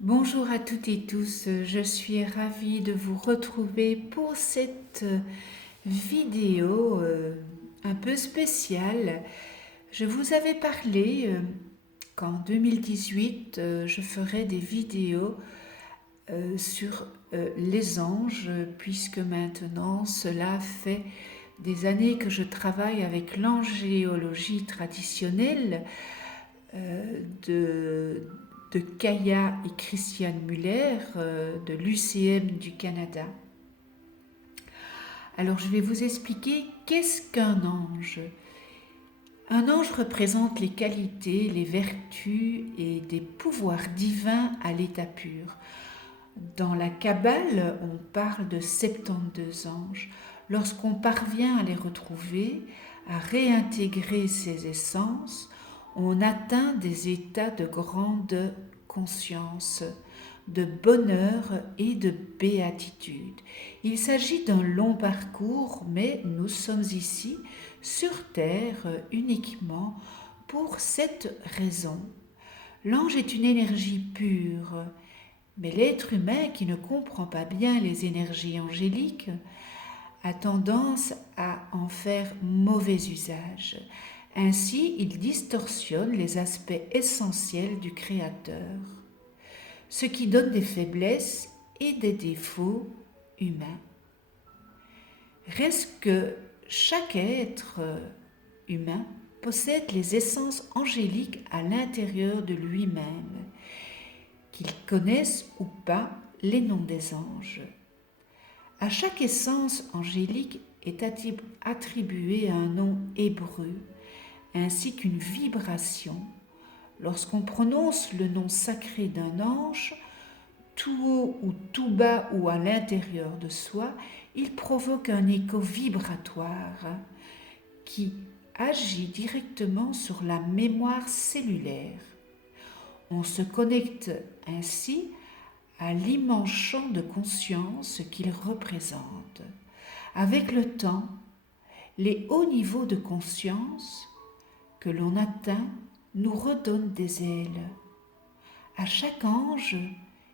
Bonjour à toutes et tous, je suis ravie de vous retrouver pour cette vidéo un peu spéciale. Je vous avais parlé qu'en 2018, je ferais des vidéos sur les anges, puisque maintenant cela fait des années que je travaille avec l'angéologie traditionnelle de Kaya et Christiane Muller de l'UCM du Canada. Alors je vais vous expliquer qu'est-ce qu'un ange. Un ange représente les qualités, les vertus et des pouvoirs divins à l'état pur. Dans la Kabbale, on parle de 72 anges. Lorsqu'on parvient à les retrouver, à réintégrer ces essences, on atteint des états de grande conscience, de bonheur et de béatitude. Il s'agit d'un long parcours, mais nous sommes ici sur Terre uniquement pour cette raison. L'ange est une énergie pure, mais l'être humain qui ne comprend pas bien les énergies angéliques a tendance à en faire mauvais usage. Ainsi, il distorsionne les aspects essentiels du Créateur, ce qui donne des faiblesses et des défauts humains. Reste que chaque être humain possède les essences angéliques à l'intérieur de lui-même, qu'il connaisse ou pas les noms des anges. À chaque essence angélique est attribué un nom hébreu ainsi qu'une vibration. Lorsqu'on prononce le nom sacré d'un ange, tout haut ou tout bas ou à l'intérieur de soi, il provoque un écho vibratoire qui agit directement sur la mémoire cellulaire. On se connecte ainsi à l'immense champ de conscience qu'il représente. Avec le temps, les hauts niveaux de conscience que l'on atteint nous redonnent des ailes. À chaque ange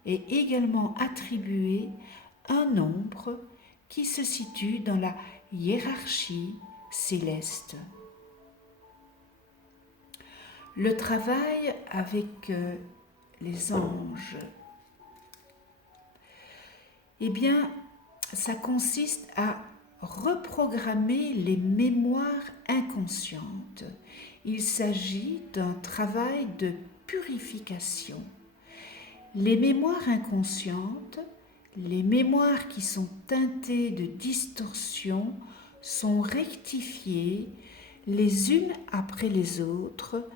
est également attribué un nombre qui se situe dans la hiérarchie céleste. Le travail avec les anges, eh bien, ça consiste à reprogrammer les mémoires inconscientes. Il s'agit d'un travail de purification. Les mémoires inconscientes, les mémoires qui sont teintées de distorsion, sont rectifiées les unes après les autres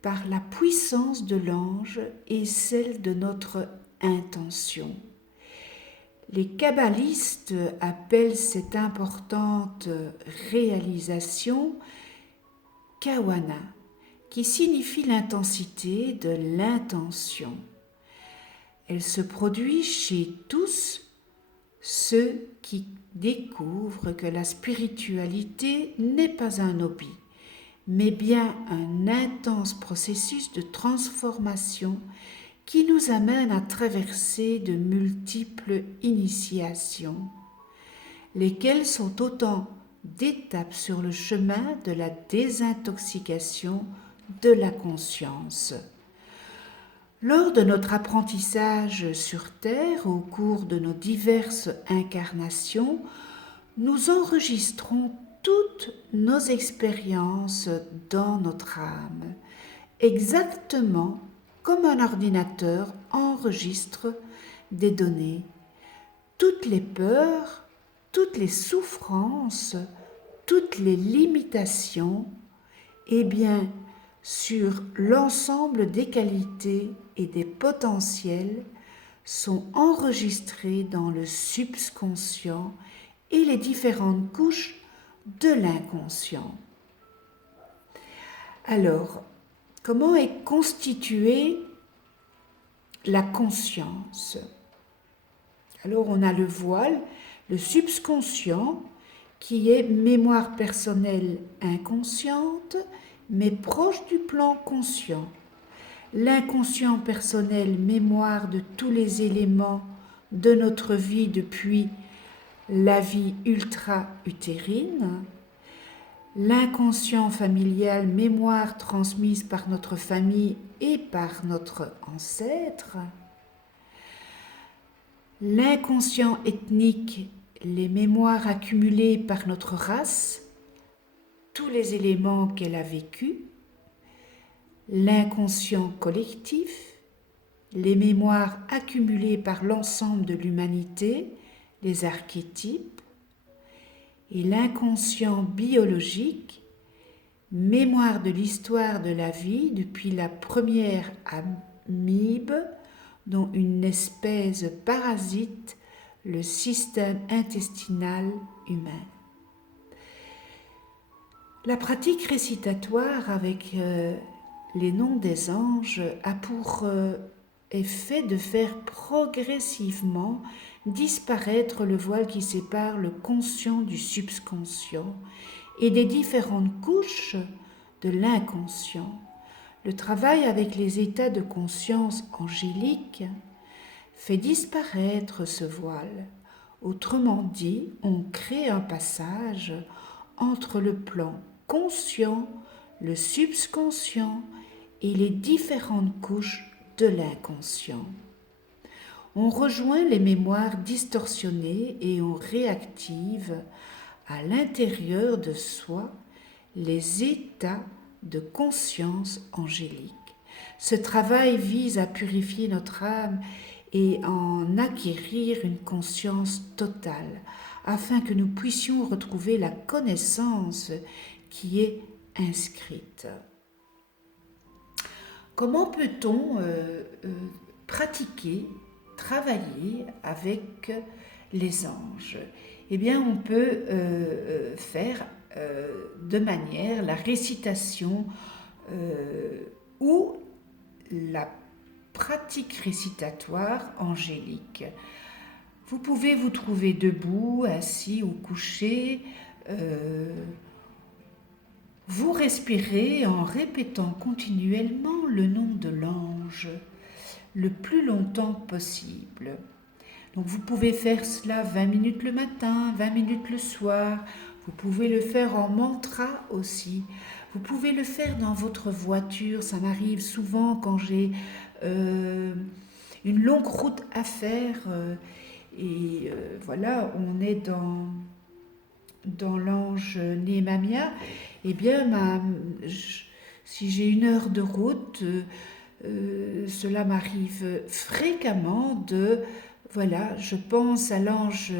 par la puissance de l'ange et celle de notre intention. Les kabbalistes appellent cette importante réalisation kawana, qui signifie l'intensité de l'intention. Elle se produit chez tous ceux qui découvrent que la spiritualité n'est pas un hobby, mais bien un intense processus de transformation qui nous amène à traverser de multiples initiations, lesquelles sont autant d'étapes sur le chemin de la désintoxication de la conscience. Lors de notre apprentissage sur Terre, au cours de nos diverses incarnations, nous enregistrons toutes nos expériences dans notre âme, exactement comme un ordinateur enregistre des données. Toutes les peurs, toutes les souffrances, toutes les limitations, et bien sur l'ensemble des qualités et des potentiels sont enregistrés dans le subconscient et les différentes couches de l'inconscient. Alors, comment est constituée la conscience? Alors, on a le voile, le subconscient, qui est mémoire personnelle inconsciente, mais proche du plan conscient. l'inconscient personnel, mémoire de tous les éléments de notre vie depuis la vie ultra-utérine, l'inconscient familial, mémoire transmise par notre famille et par notre ancêtre, l'inconscient ethnique, les mémoires accumulées par notre race, tous les éléments qu'elle a vécus, l'inconscient collectif, les mémoires accumulées par l'ensemble de l'humanité, les archétypes, et l'inconscient biologique, mémoire de l'histoire de la vie depuis la première amibe dont une espèce parasite le système intestinal humain. La pratique récitatoire avec les noms des anges a pour effet de faire progressivement disparaître le voile qui sépare le conscient du subconscient et des différentes couches de l'inconscient. Le travail avec les états de conscience angélique fait disparaître ce voile. Autrement dit, on crée un passage entre le plan conscient, le subconscient et les différentes couches de l'inconscient. On rejoint les mémoires distorsionnées et on réactive à l'intérieur de soi les états de conscience angélique. Ce travail vise à purifier notre âme et en acquérir une conscience totale, afin que nous puissions retrouver la connaissance qui est inscrite. Comment peut-on pratiquer, travailler avec les anges? Eh bien, on peut faire de manière la récitation ou la pratique récitatoire angélique. Vous pouvez vous trouver debout, assis ou couché. Vous respirez en répétant continuellement le nom de l'ange le plus longtemps possible. Donc vous pouvez faire cela 20 minutes le matin, 20 minutes le soir. Vous pouvez le faire en mantra aussi. Vous pouvez le faire dans votre voiture. Ça m'arrive souvent quand j'ai une longue route à faire. Voilà, on est dans l'ange Nehemia. Eh bien, si j'ai 1 heure de route, cela m'arrive fréquemment voilà, je pense à l'ange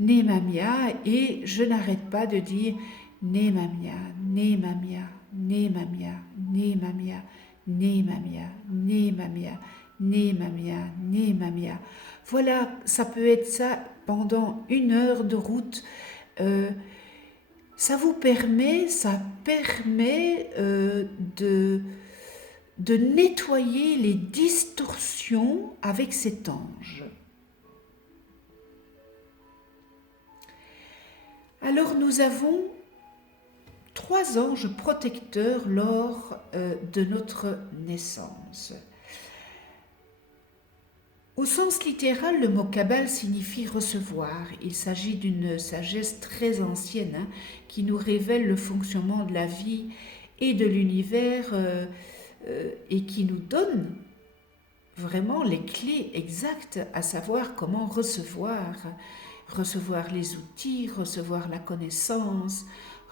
Nehemia et je n'arrête pas de dire Nehemia, Nehemia, Nehemia, Nehemia, Nehemia, Nehemia, Nehemia, Nehemia. Voilà, ça peut être ça pendant 1 heure de route. Ça permet de nettoyer les distorsions avec cet ange. Alors nous avons 3 anges protecteurs lors de notre naissance. Au sens littéral, le mot Kabbale signifie recevoir. Il s'agit d'une sagesse très ancienne qui nous révèle le fonctionnement de la vie et de l'univers et qui nous donne vraiment les clés exactes à savoir comment recevoir les outils, recevoir la connaissance,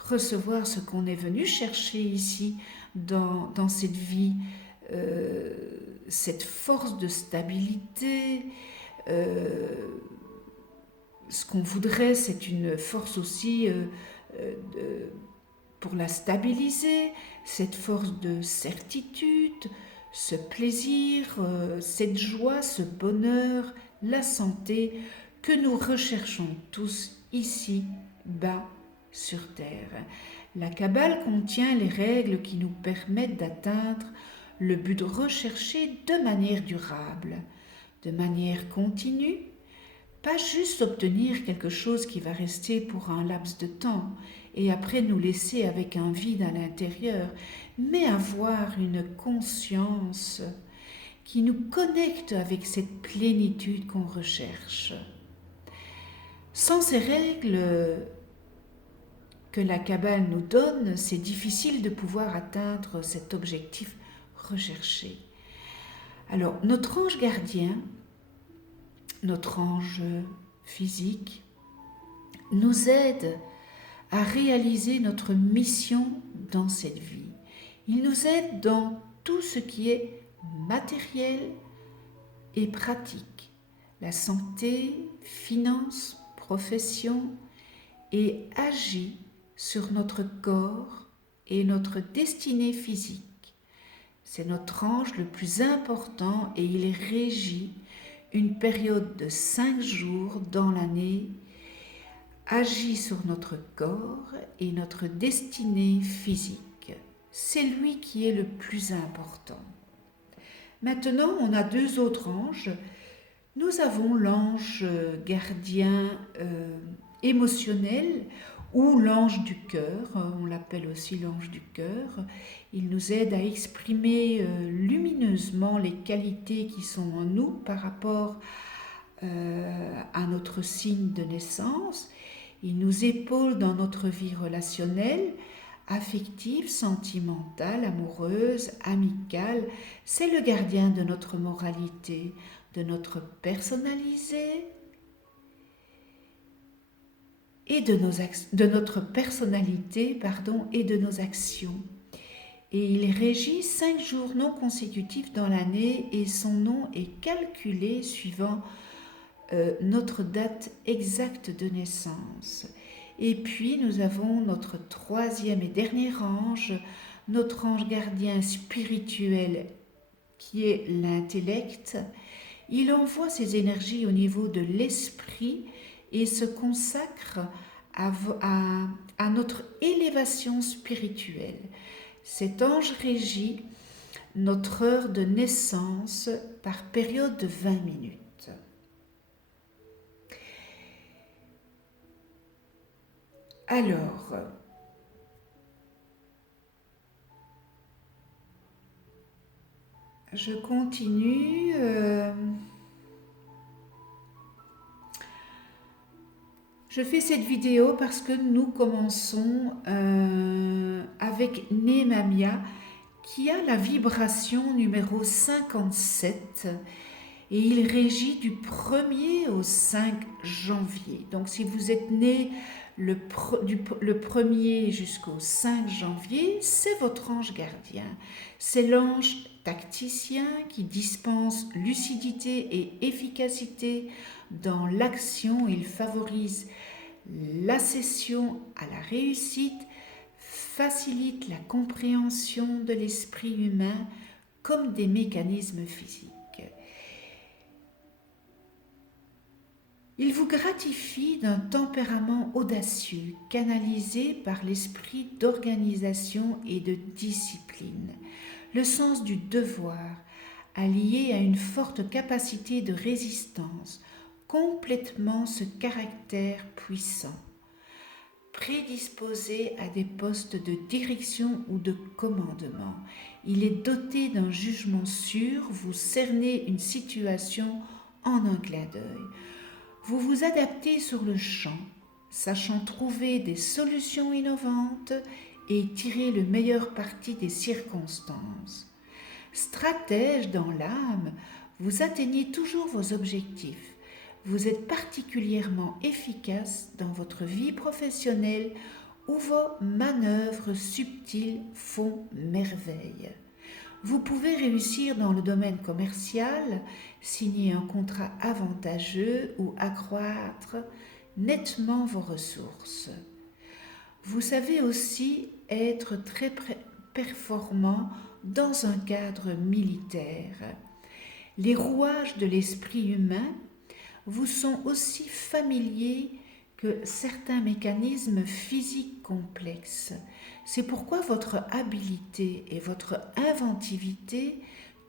recevoir ce qu'on est venu chercher ici dans cette vie, cette force de stabilité. Ce qu'on voudrait, c'est une force aussi pour la stabiliser, cette force de certitude, ce plaisir, cette joie, ce bonheur, la santé que nous recherchons tous ici, bas sur terre. La Kabbale contient les règles qui nous permettent d'atteindre le but recherché de manière durable, de manière continue, Pas juste obtenir quelque chose qui va rester pour un laps de temps et après nous laisser avec un vide à l'intérieur, mais avoir une conscience qui nous connecte avec cette plénitude qu'on recherche. Sans ces règles que la Kabbale nous donne, c'est difficile de pouvoir atteindre cet objectif recherché. Alors, notre ange gardien, notre ange physique, nous aide à réaliser notre mission dans cette vie. Il nous aide dans tout ce qui est matériel et pratique, la santé, finances, profession, et agit sur notre corps et notre destinée physique. C'est notre ange le plus important et il régit une période de 5 jours dans l'année, agit sur notre corps et notre destinée physique. C'est lui qui est le plus important. Maintenant, on a 2 autres anges. Nous avons l'ange gardien émotionnel ou l'ange du cœur, on l'appelle aussi l'ange du cœur. Il nous aide à exprimer lumineusement les qualités qui sont en nous par rapport à notre signe de naissance. Il nous épaule dans notre vie relationnelle, affective, sentimentale, amoureuse, amicale. C'est le gardien de notre moralité, de notre personnalité et de notre personnalité et de nos actions. Et il régit 5 jours non consécutifs dans l'année et son nom est calculé suivant notre date exacte de naissance. Et puis nous avons notre 3e et dernier ange, notre ange gardien spirituel qui est l'intellect. Il envoie ses énergies au niveau de l'esprit et se consacre à notre élévation spirituelle. Cet ange régit notre heure de naissance par période de 20 minutes. Alors, je continue. Je fais cette vidéo parce que nous commençons avec Nehemia qui a la vibration numéro 57 et il régit du 1er au 5 janvier. Donc si vous êtes né le 1er jusqu'au 5 janvier, c'est votre ange gardien. C'est l'ange tacticien qui dispense lucidité et efficacité dans l'action. Il favorise l'accession à la réussite, facilite la compréhension de l'esprit humain comme des mécanismes physiques. Il vous gratifie d'un tempérament audacieux, canalisé par l'esprit d'organisation et de discipline, le sens du devoir, allié à une forte capacité de résistance, complètement ce caractère puissant, prédisposé à des postes de direction ou de commandement. Il est doté d'un jugement sûr, vous cernez une situation en un clin d'œil. Vous vous adaptez sur le champ, sachant trouver des solutions innovantes et tirer le meilleur parti des circonstances. Stratège dans l'âme, vous atteignez toujours vos objectifs. Vous êtes particulièrement efficace dans votre vie professionnelle où vos manœuvres subtiles font merveille. Vous pouvez réussir dans le domaine commercial, signer un contrat avantageux ou accroître nettement vos ressources. Vous savez aussi être très performant dans un cadre militaire. Les rouages de l'esprit humain vous sont aussi familiers que certains mécanismes physiques complexes. C'est pourquoi votre habileté et votre inventivité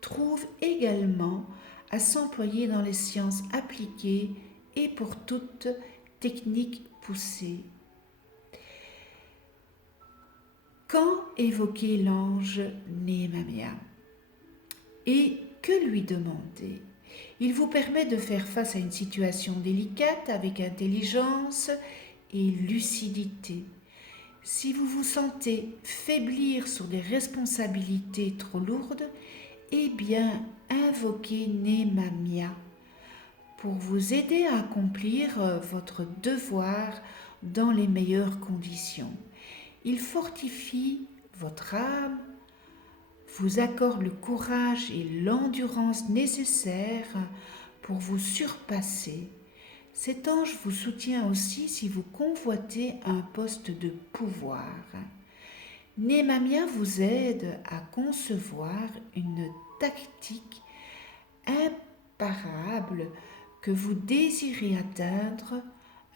trouvent également à s'employer dans les sciences appliquées et pour toute technique poussée. Quand évoquer l'ange Nehemia et que lui demander? Il vous permet de faire face à une situation délicate avec intelligence et lucidité. Si vous vous sentez faiblir sur des responsabilités trop lourdes, eh bien, invoquez Nehemia pour vous aider à accomplir votre devoir dans les meilleures conditions. Il fortifie votre âme, vous accorde le courage et l'endurance nécessaires pour vous surpasser. Cet ange vous soutient aussi si vous convoitez un poste de pouvoir. Nehemia vous aide à concevoir une tactique imparable que vous désirez atteindre,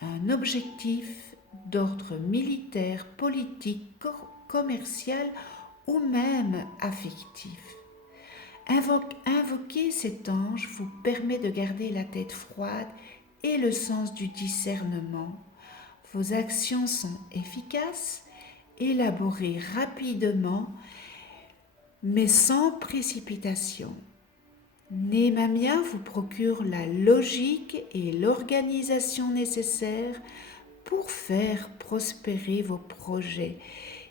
un objectif d'ordre militaire, politique, commercial ou même affectif. Invoquer cet ange vous permet de garder la tête froide et le sens du discernement. Vos actions sont efficaces, élaborées rapidement, mais sans précipitation. Nehemia vous procure la logique et l'organisation nécessaires pour faire prospérer vos projets.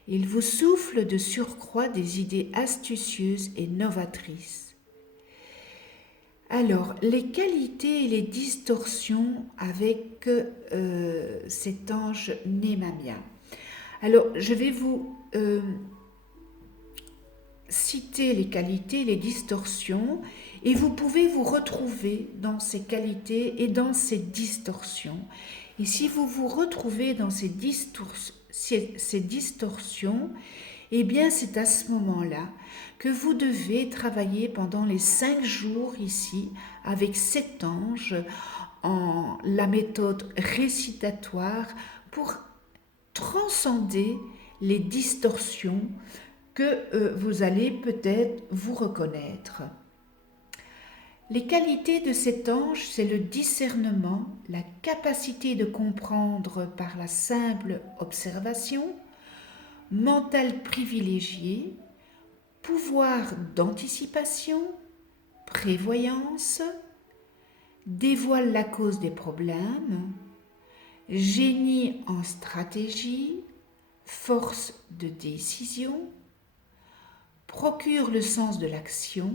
Il vous souffle de surcroît des idées astucieuses et novatrices. Alors, les qualités et les distorsions avec cet ange Nehemia. Alors, je vais vous citer les qualités et les distorsions et vous pouvez vous retrouver dans ces qualités et dans ces distorsions. Et si vous vous retrouvez dans ces distorsions, eh bien c'est à ce moment-là que vous devez travailler pendant les 5 jours ici avec cet ange en la méthode récitatoire pour transcender les distorsions que vous allez peut-être vous reconnaître. Les qualités de cet ange, c'est le discernement, la capacité de comprendre par la simple observation, mental privilégié, pouvoir d'anticipation, prévoyance, dévoile la cause des problèmes, génie en stratégie, force de décision, procure le sens de l'action,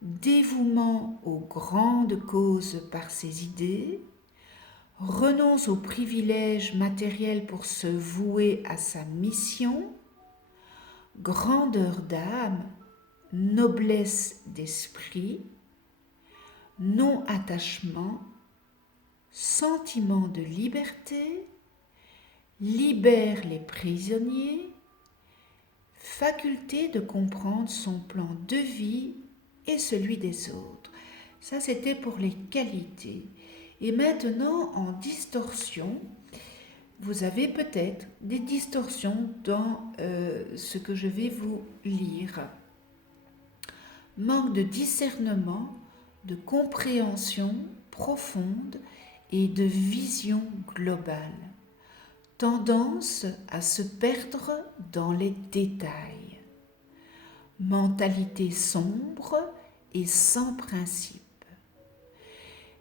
dévouement aux grandes causes par ses idées, renonce aux privilèges matériels pour se vouer à sa mission, grandeur d'âme, noblesse d'esprit, non-attachement, sentiment de liberté, libère les prisonniers, faculté de comprendre son plan de vie et celui des autres. Ça, c'était pour les qualités. Et maintenant, en distorsion, vous avez peut-être des distorsions dans ce que je vais vous lire. Manque de discernement, de compréhension profonde et de vision globale. Tendance à se perdre dans les détails. Mentalité sombre et sans principe.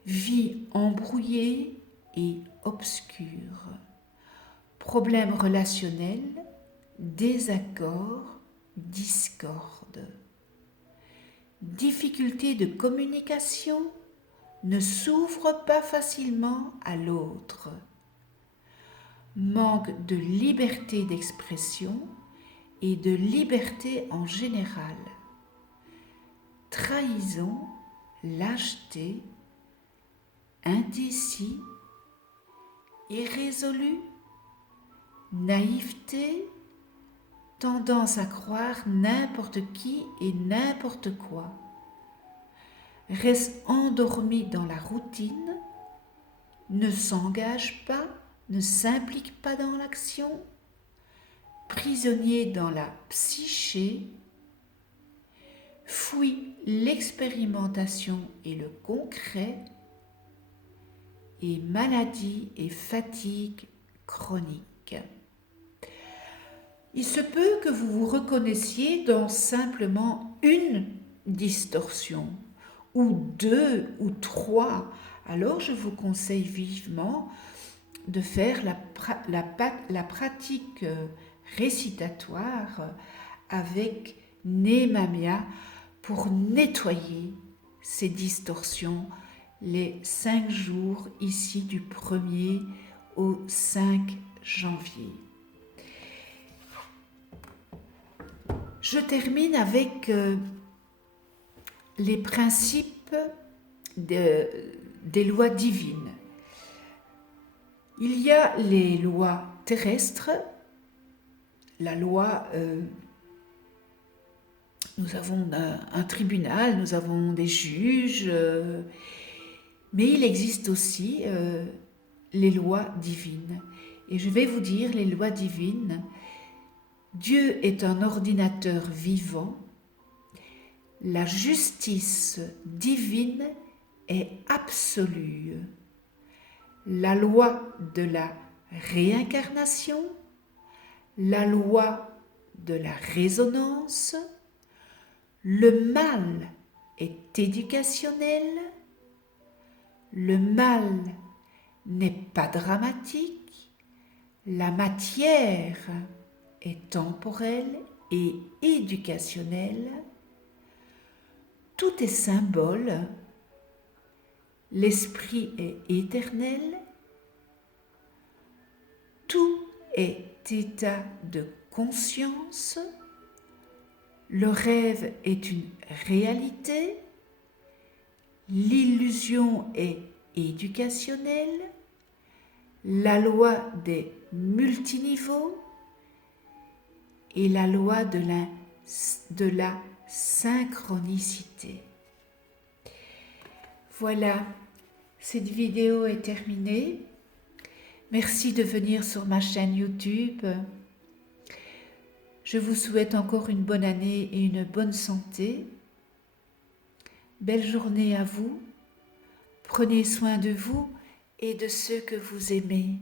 Vie embrouillée et obscure. Problèmes relationnels, désaccords, discorde. Difficulté de communication, ne s'ouvre pas facilement à l'autre. Manque de liberté d'expression et de liberté en général. Trahison, lâcheté, indécis, irrésolu, naïveté, tendance à croire n'importe qui et n'importe quoi. Reste endormi dans la routine, ne s'engage pas, ne s'implique pas dans l'action, prisonnier dans la psyché, fuit l'expérimentation et le concret, et maladie et fatigue chronique. Il se peut que vous vous reconnaissiez dans simplement une distorsion, ou deux ou trois. Alors je vous conseille vivement de faire la pratique récitatoire avec Nemamia pour nettoyer ces distorsions les 5 jours ici du 1er au 5 janvier. Je termine avec les principes des lois divines. Il y a les lois terrestres, la loi, nous avons un tribunal, nous avons des juges, mais il existe aussi les lois divines. Et je vais vous dire les lois divines. Dieu est un ordinateur vivant. La justice divine est absolue. La loi de la réincarnation, la loi de la résonance, le mal est éducationnel, le mal n'est pas dramatique, la matière est temporelle et éducationnelle, tout est symbole, l'esprit est éternel, tout est état de conscience, le rêve est une réalité, l'illusion est éducationnelle, la loi des multiniveaux et la loi de la synchronicité. Voilà, cette vidéo est terminée. Merci de venir sur ma chaîne YouTube. Je vous souhaite encore une bonne année et une bonne santé. Belle journée à vous. Prenez soin de vous et de ceux que vous aimez.